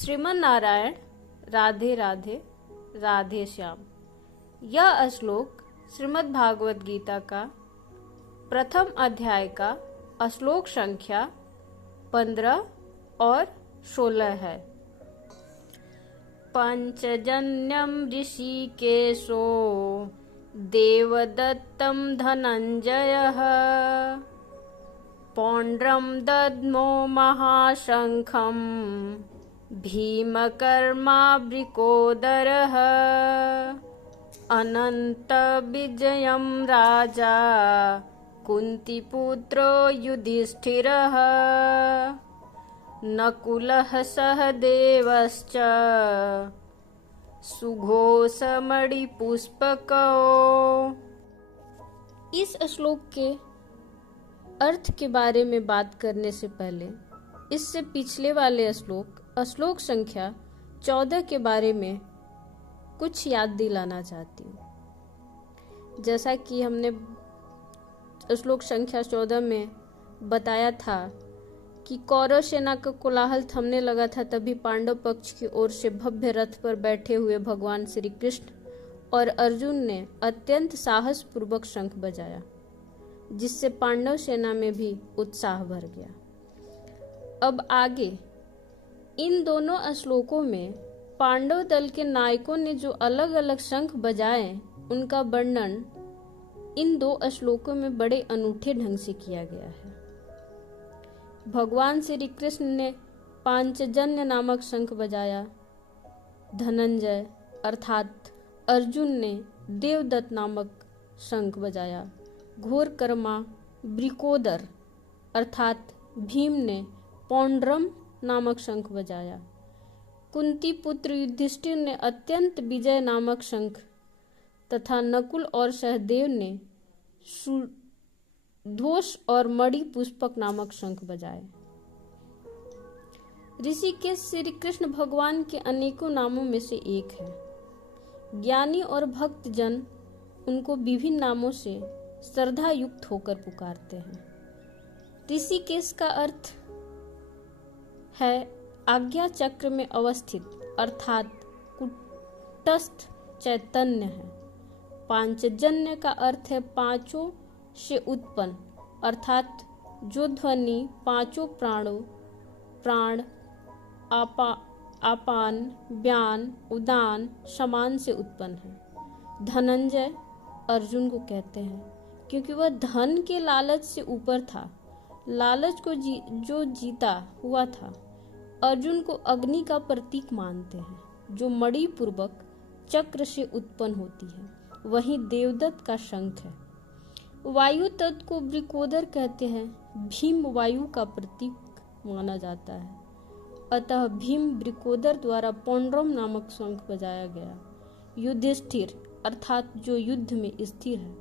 श्रीमन नारायण, राधे राधे, राधे श्याम। यह श्लोक श्रीमद् भागवत गीता का प्रथम अध्याय का श्लोक संख्या 15 और 16 है। पंचजन्यम ऋषिकेशो देवदत्तं धनंजयः पौंड्रम दद्मो महाशंखं भीमकर्मावृकोदरः अनन्तविजयं राजा कुन्तीपुत्रो युधिष्ठिरः नकुलः सहदेवश्च सुघोषमणिपुष्पकौ। इस श्लोक के अर्थ के बारे में बात करने से पहले इससे पिछले वाले श्लोक संख्या 14 के बारे में कुछ याद दिलाना चाहती हूँ। जैसा कि हमने श्लोक संख्या 14 में बताया था कि कौरव सेना का कोलाहल थमने लगा था, तभी पांडव पक्ष की ओर से भव्य रथ पर बैठे हुए भगवान श्री कृष्ण और अर्जुन ने अत्यंत साहस पूर्वक शंख बजाया, जिससे पांडव सेना में भी उत्साह भर गया। अब आगे इन दोनों श्लोकों में पांडव दल के नायकों ने जो अलग अलग शंख बजाए, उनका वर्णन इन दो श्लोकों में बड़े अनूठे ढंग से किया गया है। भगवान श्री कृष्ण ने पांचजन्य नामक शंख बजाया, धनंजय अर्थात अर्जुन ने देवदत्त नामक शंख बजाया, घोरकर्मा वृकोदर अर्थात भीम ने पौंड्रम नामक शंख बजाया, कुंती पुत्र युधिष्ठिर ने अत्यंत विजय नामक शंख तथा नकुल और सहदेव ने सुघोष और मणि पुष्पक नामक शंख बजाए। ऋषिकेश श्री कृष्ण भगवान के अनेकों नामों में से एक है। ज्ञानी और भक्त जन उनको विभिन्न नामों से श्रद्धा युक्त होकर पुकारते हैं। ऋषिकेश का अर्थ है आज्ञा चक्र में अवस्थित अर्थात कुटस्थ चैतन्य है। पांचजन्य का अर्थ है पांचों से उत्पन्न अर्थात जो ध्वनि पांचों प्राण अपान व्यान उदान समान से उत्पन्न है। धनंजय अर्जुन को कहते हैं क्योंकि वह धन के लालच से ऊपर था, लालच को जो जीता हुआ था। अर्जुन को अग्नि का प्रतीक मानते हैं जो मणि पूर्वक चक्र से उत्पन्न होती है। वहीं देवदत्त का शंख है। वायु तत्व को वृकोदर कहते हैं। भीम वायु का प्रतीक माना जाता है, अतः भीम वृकोदर द्वारा पौंड्रम नामक शंख बजाया गया। युधिष्ठिर अर्थात जो युद्ध में स्थिर है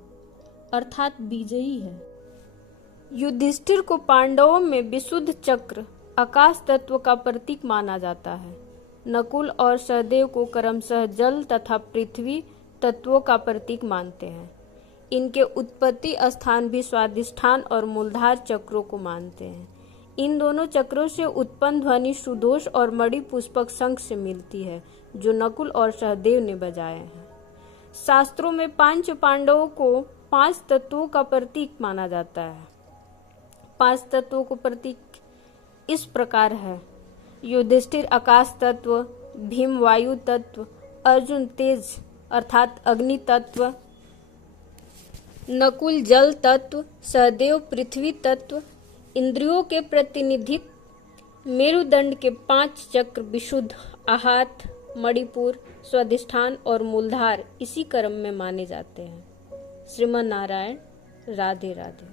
अर्थात विजयी है। युधिष्ठिर को पांडवों में विशुद्ध चक्र आकाश तत्व का प्रतीक माना जाता है। नकुल और सहदेव को क्रमशः जल तथा पृथ्वी तत्वों का प्रतीक मानते हैं। इनके उत्पत्ति स्थान भी स्वादिष्ठान और मूलधार चक्रों को मानते हैं। इन दोनों चक्रों से उत्पन्न ध्वनि सुघोष और मणि पुष्पक शंख से मिलती है, जो नकुल और सहदेव ने बजाए हैं। शास्त्रों में पांच पांडवों को 5 तत्वों का प्रतीक माना जाता है। 5 तत्वों को प्रतीक इस प्रकार है: युधिष्ठिर आकाश तत्व, भीम वायु तत्व, अर्जुन तेज अर्थात अग्नि तत्व, नकुल जल तत्व, सहदेव पृथ्वी तत्व। इंद्रियों के प्रतिनिधित्व मेरुदंड के 5 चक्र विशुद्ध आहत, मणिपुर, स्वादिष्ठान और मूलधार इसी क्रम में माने जाते हैं। श्रीमन नारायण, राधे राधे।